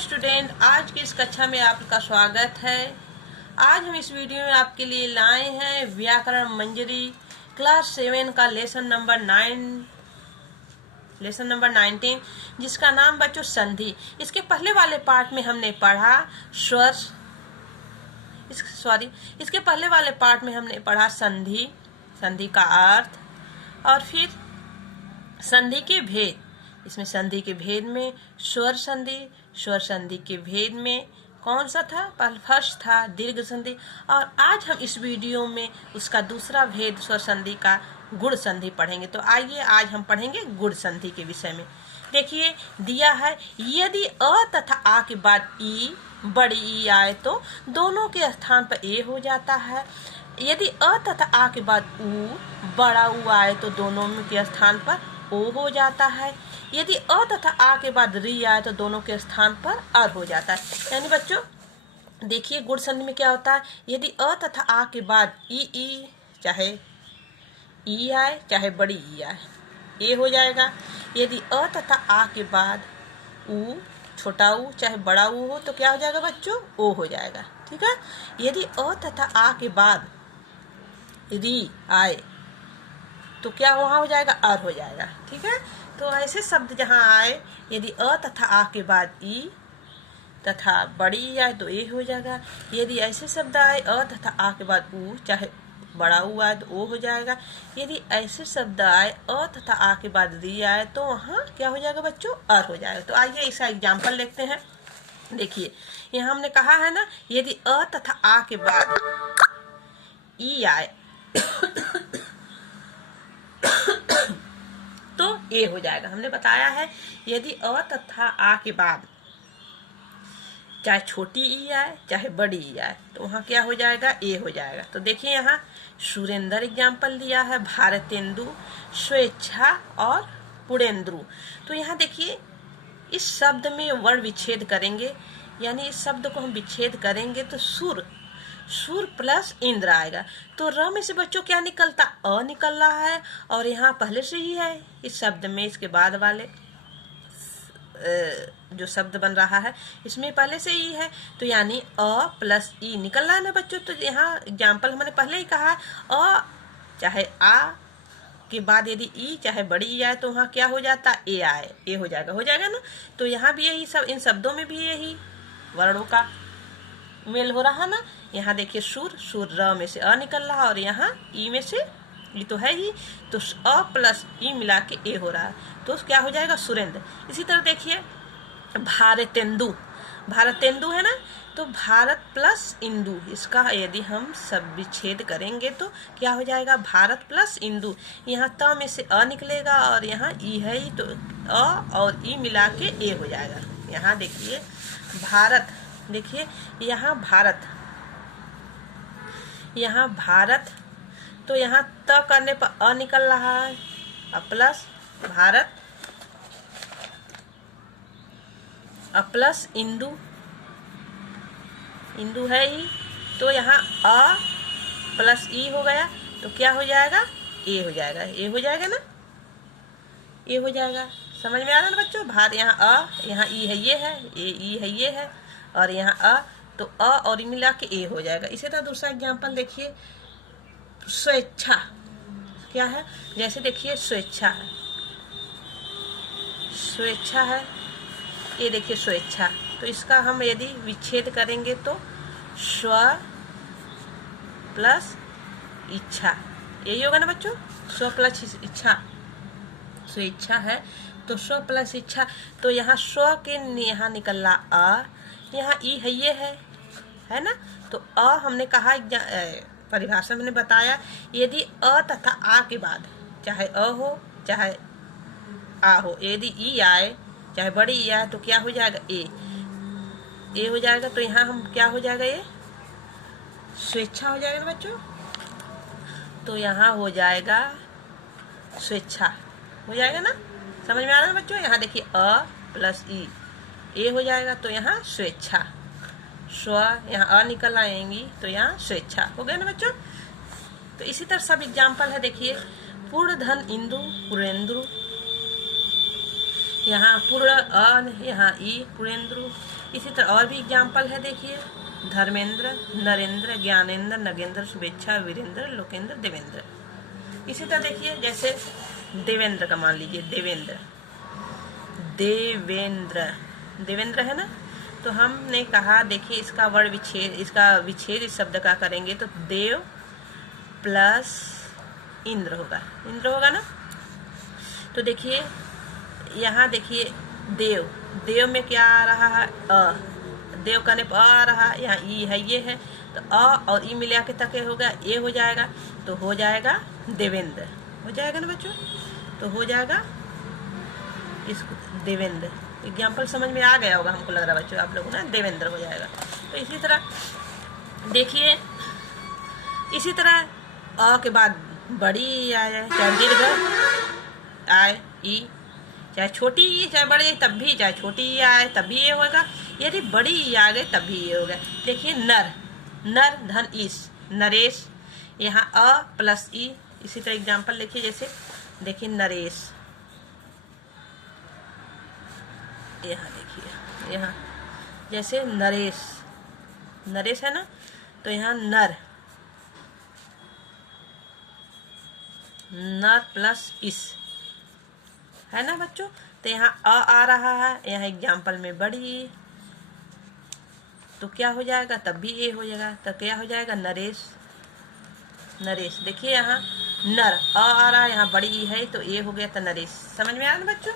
Student, आज की इस कक्षा में आपका स्वागत है। आज हम इस वीडियो में आपके लिए लाए हैं व्याकरण मंजरी क्लास 7 का लेसन नंबर 19, जिसका नाम बच्चों संधि। इसके पहले वाले पार्ट में हमने पढ़ा स्वर, इसके पहले वाले पार्ट में हमने पढ़ा संधि, संधि का अर्थ और फिर संधि के भेद। इसमें संधि के भेद में स्वर संधि के भेद में कौन सा था? फर्स्ट था दीर्घ संधि। और आज हम इस वीडियो में उसका दूसरा भेद स्वर संधि का गुण संधि पढ़ेंगे। तो आइए आज हम पढ़ेंगे गुण संधि के विषय में। देखिए दिया है, यदि अ तथा आ के बाद ई बड़ी ई आए तो दोनों के स्थान पर ए हो जाता है। यदि अ तथा आ के बाद उ बड़ा उ आए तो दोनों के स्थान पर ओ हो जाता है। यदि अ तथा आ के बाद री आए तो दोनों के स्थान पर अर हो जाता है। यानी बच्चों देखिए गुण संधि में क्या होता है, यदि अ तथा आ के बाद ई चाहे ई आए चाहे बड़ी ई आए ए हो जाएगा। यदि अ तथा आ के बाद उ छोटा उ चाहे बड़ा उ हो तो क्या हो जाएगा बच्चों? ओ हो जाएगा। ठीक है। यदि अ तथा आ के बाद री आए तो क्या वहाँ हो जाएगा? अर हो जाएगा। ठीक है। तो ऐसे शब्द जहाँ आए, यदि अ तथा आ के बाद ई तथा बड़ी ई आए तो ए हो जाएगा। यदि ऐसे शब्द आए अ तथा आ के बाद उ चाहे बड़ा उ आए तो ओ हो जाएगा। यदि ऐसे शब्द आए अ तथा आ के बाद री आए तो वहाँ क्या हो जाएगा बच्चों? अर हो जाएगा। तो आइए इसका एग्जाम्पल देखते हैं। देखिए यहाँ हमने कहा है ना, यदि अ तथा आ के बाद ई आए तो ए हो जाएगा। हमने बताया है यदि अ तथा आ के बाद चाहे छोटी ई आए चाहे बड़ी ई आए तो वहाँ क्या हो जाएगा? ए हो जाएगा। तो देखिए यहाँ सुरेंद्र एग्जाम्पल दिया है, भारतेंदु, स्वेच्छा और पुरेंद्रु। तो यहाँ देखिए इस शब्द में वर्ण विच्छेद करेंगे, यानी इस शब्द को हम विच्छेद करेंगे तो सुर प्लस इंद्र आएगा। तो र में से बच्चों क्या निकलता? अ निकल रहा है और यहाँ पहले से ही है इस शब्द में, इसके बाद वाले जो शब्द बन रहा है इसमें पहले से ही है, तो यानी अ प्लस ई निकल रहा है ना बच्चों। तो यहाँ एग्जाम्पल हमने पहले ही कहा, अ चाहे आ के बाद यदि ई चाहे बड़ी ई आए तो वहाँ क्या हो जाता? ए आए, ए हो जाएगा ना। तो यहाँ भी यही सब, इन शब्दों में भी यही वर्णों का मेल हो रहा ना। यहाँ देखिए सुर र में से अ निकल रहा और यहाँ ई में से ई तो है ही, तो अ प्लस ई मिला के ए हो रहा है, तो क्या हो जाएगा? सुरेंद्र। इसी तरह देखिए भारतेंदु है ना, तो भारत प्लस इंदु, इसका यदि हम सब विच्छेद करेंगे तो क्या हो जाएगा? भारत प्लस इंदु। यहाँ त में से अ निकलेगा और यहाँ ई है ही, तो अ और ई मिला के ए हो जाएगा। यहाँ देखिए भारत, देखिए यहाँ भारत, तो यहाँ त करने पर अ निकल रहा है और प्लस भारत और प्लस इंदु है ही, तो यहाँ अ प्लस ई हो गया तो क्या हो जाएगा? ए हो जाएगा। ए हो जाएगा ना, ए हो जाएगा। समझ में आ रहा है ना बच्चों? भारत यहाँ अ, यहाँ ई है, ये है, ई है, ये है, और यहाँ अ, तो अ और ई मिला के ए हो जाएगा। इसी तरह दूसरा एग्जाम्पल देखिए स्वेच्छा, क्या है? जैसे देखिए स्वेच्छा है, ये देखिए स्वेच्छा, तो इसका हम यदि विच्छेद करेंगे तो स्व प्लस इच्छा, यही होगा ना बच्चों? स्व प्लस इच्छा, स्वेच्छा है तो स्व प्लस इच्छा। तो यहाँ स्व के यहाँ निकल रहा अ, यहाँ ई है, ये है ना। तो अ हमने कहा परिभाषा मैंने बताया, यदि अ तथा आ के बाद चाहे अ हो चाहे आ हो, यदि ई आए चाहे बड़ी ई आए तो क्या हो जाएगा? ए हो जाएगा। तो यहाँ हम क्या हो जाएगा? ये स्वेच्छा हो जाएगा ना बच्चों। तो यहाँ हो जाएगा स्वेच्छा, हो जाएगा ना। समझ में आ रहा है बच्चों? यहाँ देखिए अ प्लस ई ए हो जाएगा, तो यहाँ स्वेच्छा, स्व यहाँ अ निकल आएंगी तो यहाँ स्वेच्छा हो गया ना बच्चों। तो इसी तरह सब एग्जाम्पल है। देखिए पूर्ण धन इंदु, पुरेंद्रु, यहाँ पूर्ण अ, यहाँ ई पूर्णेंद्र। इसी तरह और भी एग्जाम्पल है, देखिए धर्मेंद्र, नरेंद्र, ज्ञानेंद्र, नगेंद्र, शुभेच्छा, वीरेंद्र, लोकेंद्र, देवेंद्र। इसी तरह देखिए जैसे देवेंद्र का मान लीजिए, देवेंद्र, देवेंद्र, देवेंद्र है ना, तो हमने कहा देखिए इसका वर्ण विच्छेद, इसका विच्छेद इस शब्द का करेंगे तो देव प्लस इंद्र होगा, इंद्र होगा ना। तो देखिए यहाँ देखिए देव, देव में क्या आ रहा है, अ, देव करने पर आ रहा है, यहाँ ई है, ये है, तो अ और ई मिला के तक होगा, ए हो जाएगा, तो हो जाएगा देवेंद्र, हो जाएगा ना बच्चों, तो हो जाएगा इसको देवेंद्र। एग्जाम्पल समझ में आ गया होगा हमको लग रहा है बच्चों आप लोगों ना, देवेंद्र हो जाएगा। तो इसी तरह देखिए, इसी तरह अ के बाद बड़ी आ जाए, चाहे दीर्घ आए ई, चाहे छोटी ई चाहे बड़ी तब भी, चाहे छोटी ई आए तब भी ये होगा, यदि बड़ी ई आ गए तब भी ये होगा। देखिए नर, नर धन ईस, नरेश, यहाँ अ प्लस ई। इसी तरह एग्जाम्पल देखिए, जैसे देखिए नरेश, यहाँ देखिए, यहाँ जैसे नरेश, नरेश है ना, तो यहाँ नर, नर प्लस इस है ना बच्चों, तो यहाँ अ आ रहा है, यहाँ एग्जाम्पल में बड़ी, तो क्या हो जाएगा, तब भी ए हो जाएगा, तो क्या हो जाएगा नरेश, नरेश। देखिए यहाँ नर अ आ रहा है, यहाँ बड़ी ई है तो ए हो गया, तो नरेश। समझ में आया ना बच्चों,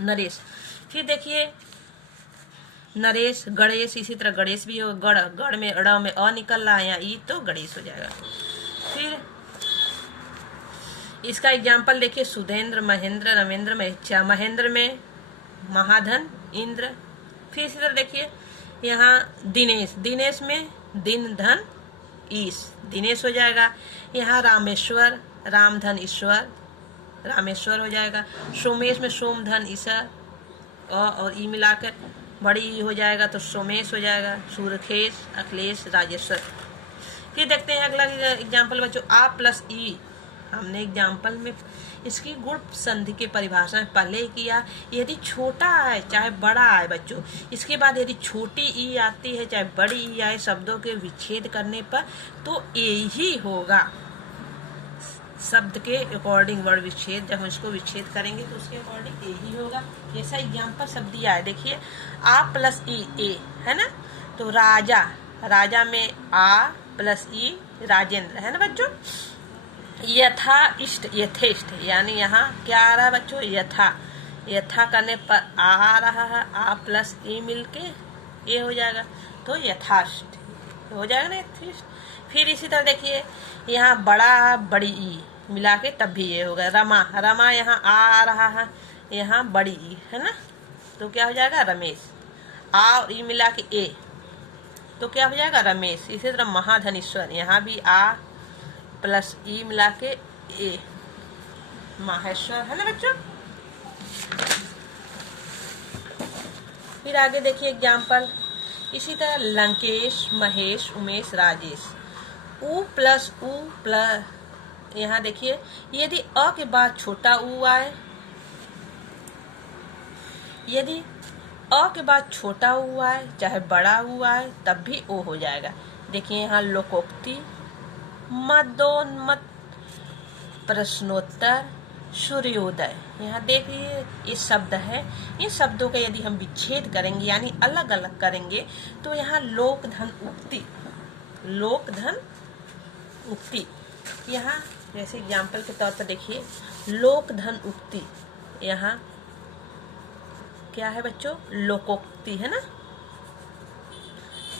नरेश। फिर देखिए नरेश, गणेश, इसी तरह गणेश भी हो, गढ़, गढ़ में ड़ में अ निकल रहा है, यहाँ ई तो गणेश हो जाएगा। फिर इसका एग्जाम्पल देखिए सुधेंद्र, महेंद्र, रमेंद्र, महेच्छा, महेंद्र में महाधन इंद्र। फिर इसी तरह देखिए यहाँ दिनेश, दिनेश में दिन धन ईश, दिनेश हो जाएगा। यहाँ रामेश्वर, राम धन ईश्वर, रामेश्वर हो जाएगा। सोमेश में सोम धन ईश्वर, अ और ई मिलाकर बड़ी ई हो जाएगा तो सोमेश हो जाएगा। सूरखेश, अखिलेश, राजेश्वर। फिर देखते हैं अगला एग्जाम्पल बच्चों, आ प्लस ई। हमने एग्जाम्पल में इसकी गुण संधि के परिभाषा में पहले ही किया। यदि छोटा है चाहे बड़ा है बच्चों, इसके बाद यदि छोटी ई आती है चाहे बड़ी ई आए शब्दों के विच्छेद करने पर, तो यही होगा शब्द के अकॉर्डिंग वर्ण विच्छेद। जब हम इसको विच्छेद करेंगे तो उसके अकॉर्डिंग यही होगा। जैसा एग्जाम्पल शब्द दिया है, देखिए आ प्लस ई, ए है ना, तो राजा, राजा में आ प्लस ई, राजेंद्र है ना बच्चों। यथा इष्ट, यथेष्ट, यानी यहाँ क्या आ रहा है बच्चों, यथा, यथा करने पर आ रहा है, आ प्लस ई मिलके ये हो जाएगा, तो यथाष्ट हो जाएगा ना, यथेष्ट। फिर इसी तरह देखिए यहाँ बड़ा, बड़ी ई मिला के तब भी ये होगा। रमा, रमा यहाँ आ रहा है, यहाँ बड़ी ई है ना, तो क्या हो जाएगा रमेश। आ और ई मिला के ए, तो क्या हो जाएगा रमेश। इसी तरह महाधनेश्वर, यहाँ भी आ प्लस ई मिला के ए, माहेश्वर है ना बच्चों। फिर आगे देखिए एग्जाम्पल, इसी तरह लंकेश, महेश, उमेश, राजेश। उ प्लस उ प्लस, यहाँ देखिए यदि अ के बाद छोटा उ आए, यदि अ के बाद छोटा उ आए चाहे बड़ा उ आए तब भी ओ हो जाएगा। देखिए यहाँ लोकोक्ति, मदोन्मत, प्रश्नोत्तर, सूर्योदय। यहाँ देखिए ये शब्द है, इन शब्दों का यदि हम विच्छेद करेंगे यानी अलग अलग करेंगे तो यहाँ लोक धन उक्ति, लोक धन उक्ति। यहाँ जैसे एग्जाम्पल के तौर पर देखिए लोक धन उक्ति, यहाँ क्या है बच्चों, लोकोक्ति है ना,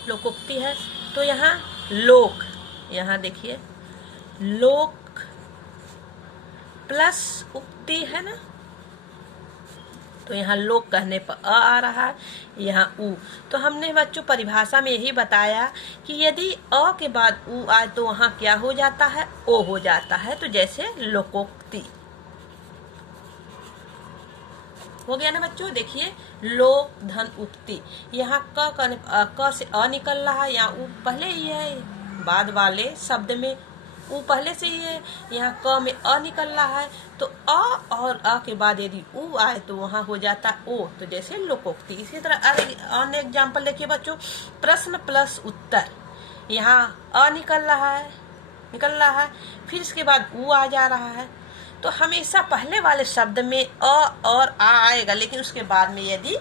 लोकोक्ति है। तो यहाँ लोक, यहाँ देखिए लोक प्लस उक्ति है ना, तो यहाँ लोक कहने पर अ आ रहा है, यहाँ उ। तो हमने बच्चों परिभाषा में यही बताया कि यदि अ के बाद उ आए तो वहाँ क्या हो जाता है, ओ हो जाता है। तो जैसे लोकोक्ति हो गया ना बच्चों। देखिए लोक धन उक्ति, यहाँ क से अ निकल रहा है, यहाँ उ पहले ही है, बाद वाले शब्द में ऊ पहले से ही है, यहाँ क में अ निकल रहा है, तो अ और अ के बाद यदि ऊ आए तो वहाँ हो जाता ओ, तो जैसे लोकोक्ति। इसी तरह अन्य एग्जाम्पल देखिए बच्चों, प्रश्न प्लस उत्तर, यहाँ अ निकल रहा है, फिर इसके बाद ऊ आ जा रहा है, तो हमेशा पहले वाले शब्द में अ और आ आएगा, लेकिन उसके बाद में यदि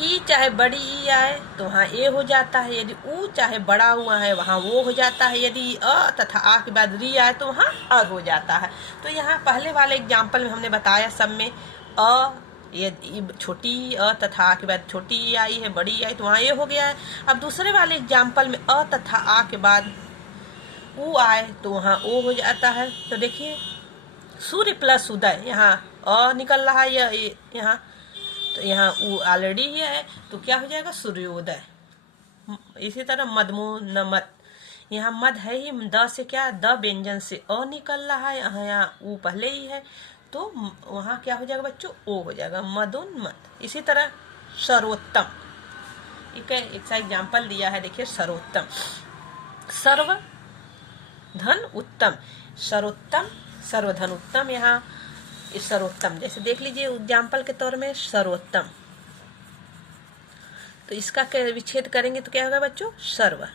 ई चाहे बड़ी ई आए तो वहाँ ए हो जाता है, यदि ऊ चाहे बड़ा हुआ है वहाँ वो हो जाता है, यदि अ तथा आ के बाद री आए तो वहाँ अर हो जाता है। तो यहाँ पहले वाले एग्जाम्पल में हमने बताया सब में अ यदि छोटी अ तथा आ के बाद छोटी ई आई है, बड़ी आई तो वहाँ ए हो गया है। अब दूसरे वाले एग्जाम्पल में अ तथा आ के बाद ऊ आए तो वहाँ ओ हो जाता है। तो देखिए सूर्य प्लस उदय, यहाँ अ निकल रहा है यहाँ, तो यहाँ ऊ ऑलरेडी ही है, तो क्या हो जाएगा सूर्योदय। इसी तरह मदमो नमत, यहाँ मद है ही, द से क्या, द व्यंजन से अ निकल रहा है, यहाँ ऊ पहले ही है, तो वहाँ क्या हो जाएगा बच्चों, ओ हो जाएगा, मदोन्मत। इसी तरह सर्वोत्तम, एक सा एग्जाम्पल दिया है, देखिए सर्वोत्तम, सर्व धन उत्तम, सर्वोत्तम सर्वधन उत्तम, यहाँ सर्वोत्तम जैसे देख लीजिए एग्जाम्पल के तौर में सर्वोत्तम, तो इसका विच्छेद करेंगे तो क्या होगा बच्चों, सर्व,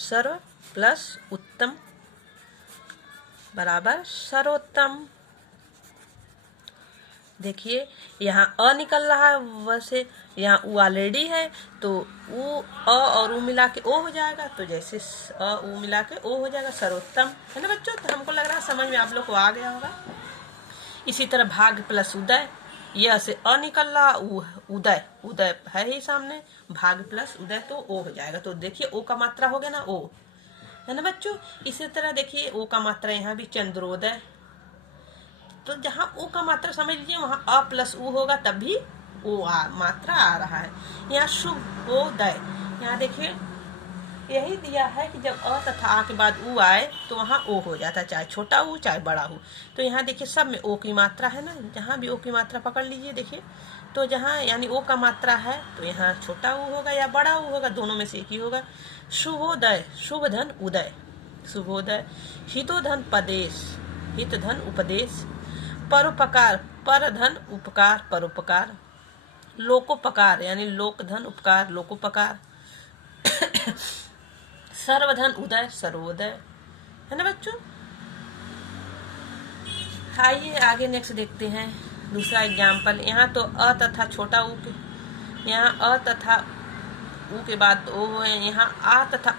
सर्व प्लस उत्तम बराबर सर्वोत्तम। देखिए यहाँ अ निकल रहा है, वैसे यहाँ ऊ ऑलरेडी है, तो ऊ अ और ऊ मिला के ओ हो जाएगा, तो जैसे अ ऊ मिला के ओ हो जाएगा, सर्वोत्तम, है ना बच्चों। तो हमको लग रहा है समझ में आप लोग को आ गया होगा। इसी तरह भाग प्लस उदय, यह से अ निकल रहा, उदय, उदय है ही सामने, भाग प्लस उदय तो ओ हो जाएगा, तो देखिए ओ का मात्रा हो गया ना ओ, है ना बच्चों। इसी तरह देखिए ओ का मात्रा यहाँ भी चंद्रोदय, तो जहाँ ओ का मात्रा समझ लीजिए वहाँ अ प्लस ऊ होगा तब भी ओ मात्रा आ रहा है। यहाँ शुभोदय, यहाँ देखिए यही दिया है कि जब अ तथा आ के बाद ऊ आए तो वहाँ ओ हो जाता है, चाहे छोटा हो चाहे बड़ा हो। तो यहाँ देखिए सब में ओ की मात्रा है ना, जहाँ भी ओ की मात्रा पकड़ लीजिए देखिए, तो जहाँ यानी ओ का मात्रा है तो यहाँ छोटा ऊ होगा या बड़ा ऊ होगा, दोनों में से एक ही होगा। शुभोदय, शुभ धन उदय, शुभोदय। हितोधन पदेश, हित धन उपदेश। परोपकार, पर धन उपकार परोपकार। लोकोपकार यानी लोक धन उपकार लोकोपकार। सर्वधन उदय सर्वोदय, है ना बच्चों। आइए आगे नेक्स्ट देखते हैं दूसरा एग्जाम्पल। यहाँ तो अ तथा छोटा ऊ के, यहाँ अ तथा ऊ के बाद ओ है, यहाँ आ तथा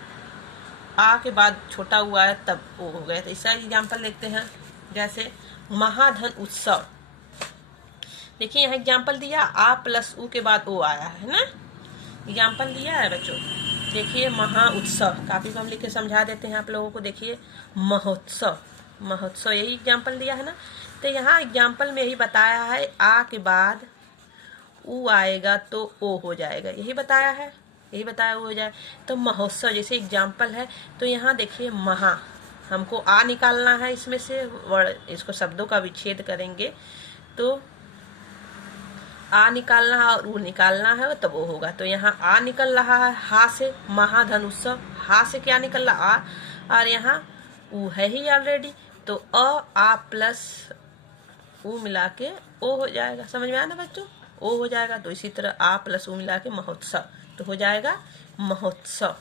आ के बाद छोटा ऊ आया तब ओ हो गया। तो इसका एग्जाम्पल देखते हैं, जैसे महाधन उत्सव। देखिए यहाँ एग्जाम्पल दिया आ प्लस ऊ के बाद ओ आया है ना, एग्जाम्पल दिया है बच्चों। देखिए महा उत्सव, काफी को हम लिख के समझा देते हैं आप लोगों को। देखिए महोत्सव, महोत्सव यही एग्जाम्पल दिया है ना। तो यहाँ एग्जाम्पल में यही बताया है आ के बाद ऊ आएगा तो ओ हो जाएगा, यही बताया है, यही बताया हो जाए। तो महोत्सव जैसे एग्जाम्पल है, तो यहाँ देखिए महा, हमको आ निकालना है इसमें से वर्ड, इसको शब्दों का विच्छेद करेंगे तो आ निकालना है और ऊ निकालना है तब वो होगा। तो यहाँ आ निकल रहा है हा से, महाधन उत्सव, हा से क्या निकल रहा आ, और यहाँ ऊ है ही ऑलरेडी, तो आ प्लस ऊ मिला के ओ हो जाएगा। समझ में आया ना बच्चों, ओ हो जाएगा। तो इसी तरह आ प्लस ऊ मिला के महोत्सव, तो हो जाएगा महोत्सव,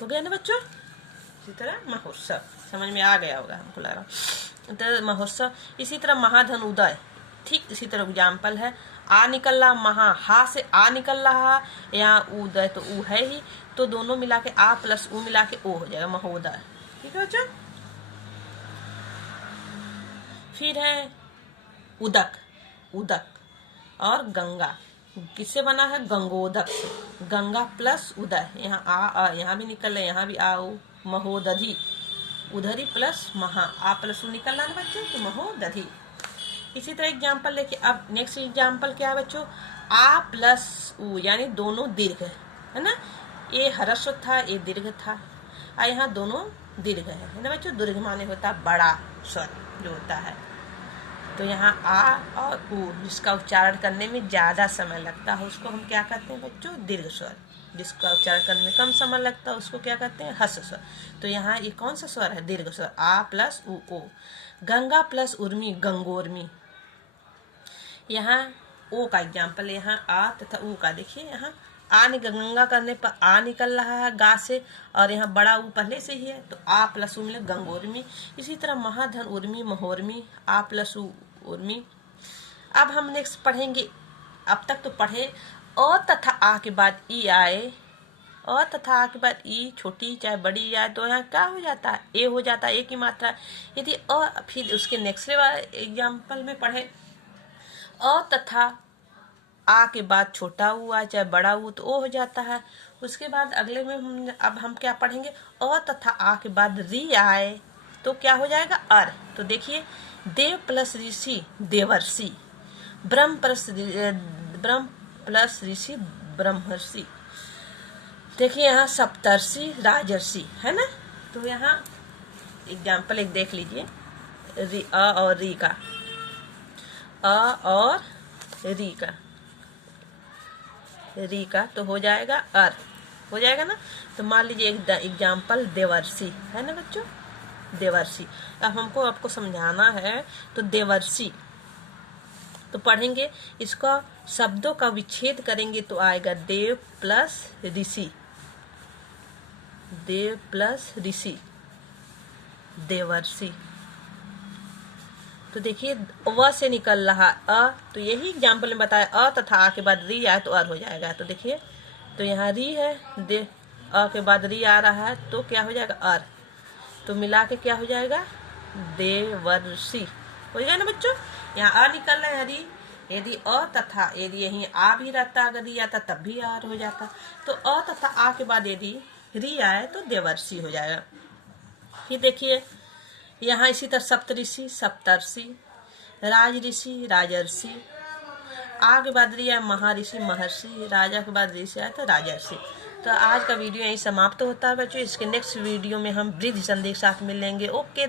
हो गया ना बच्चों। इसी तरह महोत्सव समझ में आ गया होगा हमको लग रहा। तो महोत्सव, इसी तरह महाधन उदय, ठीक इसी तरह एग्जाम्पल है। आ निकल रहा महा, हा से आ निकल रहा, यहाँ उदय तो ऊ है ही, तो दोनों मिला के आ प्लस ऊ मिला के ओ हो जाएगा महोदय। ठीक है बच्चों। फिर है उदक, उदक और गंगा, किससे बना है, गंगोदक से, गंगा प्लस उदय, यहाँ आ यहाँ भी निकल रहा, यहाँ भी आ ऊ, महोदधि, उधरी प्लस महा, आ प्लस ऊ निकल रहा ना बच्चों, तो महोदधि। इसी तरह एग्जाम्पल देखिए। अब नेक्स्ट एग्जाम्पल क्या है बच्चों, आ प्लस ऊ यानी दोनों दीर्घ है ना, ये ह्रस्व था ये दीर्घ था, और यहाँ दोनों दीर्घ है ना बच्चों। दीर्घ माने होता बड़ा स्वर जो होता है, तो यहाँ आ और ऊ जिसका उच्चारण करने में ज़्यादा समय लगता है उसको हम क्या कहते हैं बच्चों? दीर्घ स्वर। जिसका उच्चारण करने में कम समय लगता है उसको क्या कहते हैं? ह्रस्व स्वर। तो यहाँ ये कौन सा स्वर है? दीर्घ स्वर। आ प्लस ऊ ओ। गंगा प्लस उर्मी गंगोर्मी। यहाँ ओ का एग्जाम्पल, यहाँ आ तथा ऊ का देखिए, यहाँ आ ने गंगा करने पर आ निकल रहा है गा से, और यहाँ बड़ा ऊ पहले से ही है तो आ प्लस ऊ मिले गंगोर्मी। इसी तरह महाधन उर्मी महोर्मी, आ प्लस ऊ उर्मी। अब हम नेक्स्ट पढ़ेंगे, अब तक तो पढ़े अ तथा आ के बाद ई आए, अ तथा आ के बाद ई छोटी चाहे बड़ी आए तो यहाँ क्या हो जाता है? ए हो जाता है, ए की मात्रा। यदि फिर उसके नेक्स्ट एग्जाम्पल में पढ़े अ तथा आ के बाद छोटा हुआ चाहे बड़ा हुआ तो ओ हो जाता है। उसके बाद अगले में अब हम क्या पढ़ेंगे? अ तथा आ के बाद री आए तो क्या हो जाएगा? अर। तो देखिए, देव प्लस ऋषि देवर्षि, ब्रह्म प्लस ऋषि ब्रह्मर्षि। देखिए यहाँ सप्तर्षि राजर्षि है ना। तो यहाँ एग्जाम्पल एक देख लीजिए, अ और री का, अ और री का तो हो जाएगा अर, हो जाएगा ना। तो मान लीजिए एक एग्जाम्पल देवर्षि है ना बच्चों, देवर्षि। अब हमको आपको समझाना है तो देवर्षि तो पढ़ेंगे, इसका शब्दों का विच्छेद करेंगे तो आएगा देव प्लस ऋषि, देव प्लस ऋषि देवर्षि। तो देखिए व से निकल रहा अ, तो यही एग्जाम्पल में बताया, अ तथा आ के बाद री आए तो अर हो जाएगा। तो देखिए, तो यहाँ री है, दे अ के बाद री आ रहा है तो क्या हो जाएगा? अर। तो मिला के क्या हो जाएगा? देवर्षि हो जाएगा ना बच्चों। यहाँ अ निकल रहा है री, यदि अ तथा यदि यहीं आ भी रहता, अगर री आता तब भी आर हो जाता। तो अ तथा आ के बाद यदि री आए तो देवर्षि हो जाएगा। फिर देखिए यहाँ इसी तरह सप्तऋषि सप्तर्षि, राज ऋषि राजर्षि, आ के बाद रिया महर्षि महर्षि, राजा के बाद ऋषि आया तो राजर्षि। तो आज का वीडियो यहीं समाप्त होता है बच्चों। इसके नेक्स्ट वीडियो में हम वृद्धि संधि के साथ मिलेंगे। ओके।